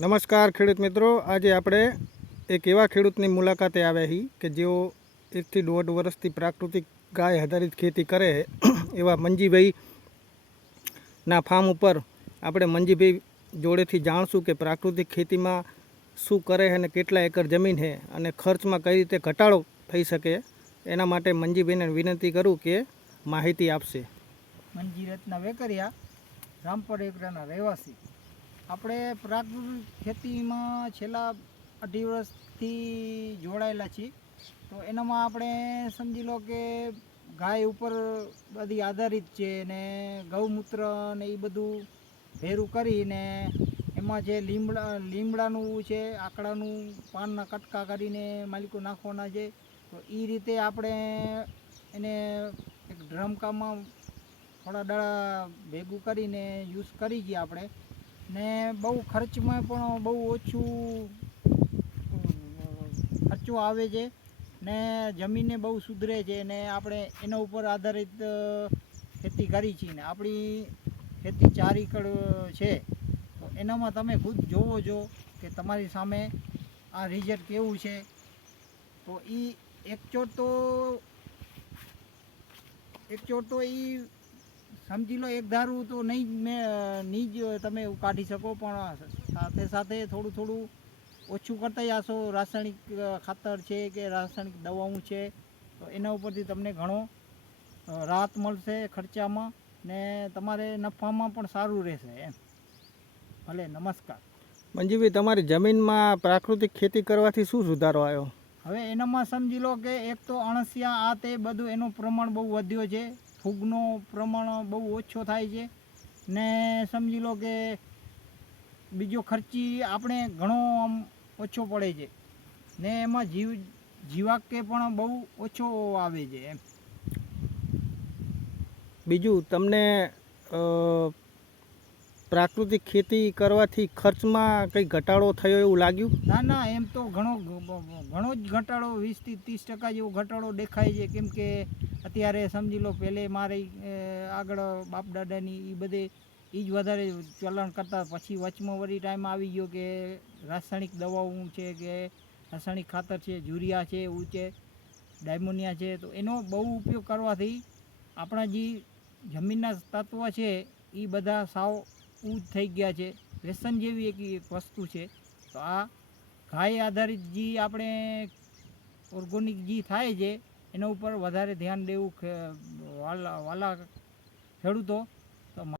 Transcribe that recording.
નમસ્કાર ખેડૂત મિત્રો, આજે આપણે એક એવા ખેડૂતની મુલાકાતે આવ્યા છીએ કે જેઓ 1 થી 1.5 વર્ષથી પ્રાકૃતિક ગાય આધારિત ખેતી કરે એવા મંજીભાઈના ફાર્મ ઉપર આપણે મંજીભાઈ જોડેથી જાણશું કે પ્રાકૃતિક ખેતીમાં શું કરે અને કેટલા એકર જમીન છે અને ખર્ચમાં કઈ રીતે ઘટાડો થઈ શકે। એના માટે મંજીભાઈને વિનંતી કરું કે માહિતી આપશે। મંજી રત્ના વેકરિયા, રામપર એકરાના રહેવાસી। આપણે પ્રાકૃતિક ખેતીમાં છેલ્લા 2.5 વર્ષથી જોડાયેલા છીએ। તો એનામાં આપણે સમજી લો કે ગાય ઉપર બધી આધારિત છે ને ગૌમૂત્ર ને એ બધું ભેરું કરીને એમાં જે લીમડાનું છે, આકડાનું પાનના કટકા કરીને માલિકો નાખવાના છે। તો એ રીતે આપણે એને એક ડ્રમકામાં થોડા દાડા ભેગું કરીને યુઝ કરી છીએ આપણે ને બહુ ખર્ચમાં પણ બહુ ઓછું ખર્ચો આવે છે ને જમીનને બહુ સુધરે છે ને આપણે એના ઉપર આધારિત ખેતી કરી છીએ ને આપણી ખેતી 4 એકર છે। તો એનામાં તમે ખુદ જોવો છો કે તમારી સામે આ રિઝલ્ટ કેવું છે। તો એ એક ચોટ તો એ સમજી લો એક ધારું તો નહીં જ તમે કાઢી શકો, પણ સાથે સાથે થોડું ઓછું કરતા જશો। રાસાયણિક ખાતર છે કે રાસાયણિક દવાઓ છે તો એના ઉપરથી તમને ઘણો રાહત મળશે ખર્ચામાં ને તમારે નફામાં પણ સારું રહેશે એમ। ભલે, નમસ્કાર। મંજીભાઈ, તમારી જમીનમાં પ્રાકૃતિક ખેતી કરવાથી શું સુધારો આવ્યો? હવે એનામાં સમજી લો કે એક તો અણસિયા આ તે બધું એનું પ્રમાણ બહુ વધ્યો છે, ફૂગનો પ્રમાણ બહુ ઓછો થાય છે ને સમજી લો કે બીજો ખર્ચી આપણે ઘણો આમ ઓછો પડે છે ને એમાં જીવાકે પણ બહુ ઓછો આવે છે એમ। બીજું, તમને પ્રાકૃતિક ખેતી કરવાથી ખર્ચમાં કંઈ ઘટાડો થયો એવું લાગ્યું? ના, એમ તો ઘણો જ ઘટાડો, 20 થી 30% જેવો ઘટાડો દેખાય છે। કેમ કે અત્યારે સમજી લો પહેલે મારી આગળ બાપ દાદાની એ બધે એ જ વધારે ચલણ કરતા, પછી વચમાં વળી ટાઈમ આવી ગયો કે રાસાયણિક દવાઓ છે કે રાસાયણિક ખાતર છે, યુરિયા છે, એવું છે, ડાયમોનિયા છે। તો એનો બહુ ઉપયોગ કરવાથી આપણા જે જમીનના તત્વ છે એ બધા સાવ ઊંચ થઈ ગયા છે। વ્યસન જેવી એક વસ્તુ છે। તો આ ગાય આધારિત જે આપણે ઓર્ગોનિક જે થાય છે એના ઉપર વધારે ધ્યાન દેવું વાલા ખેડૂતો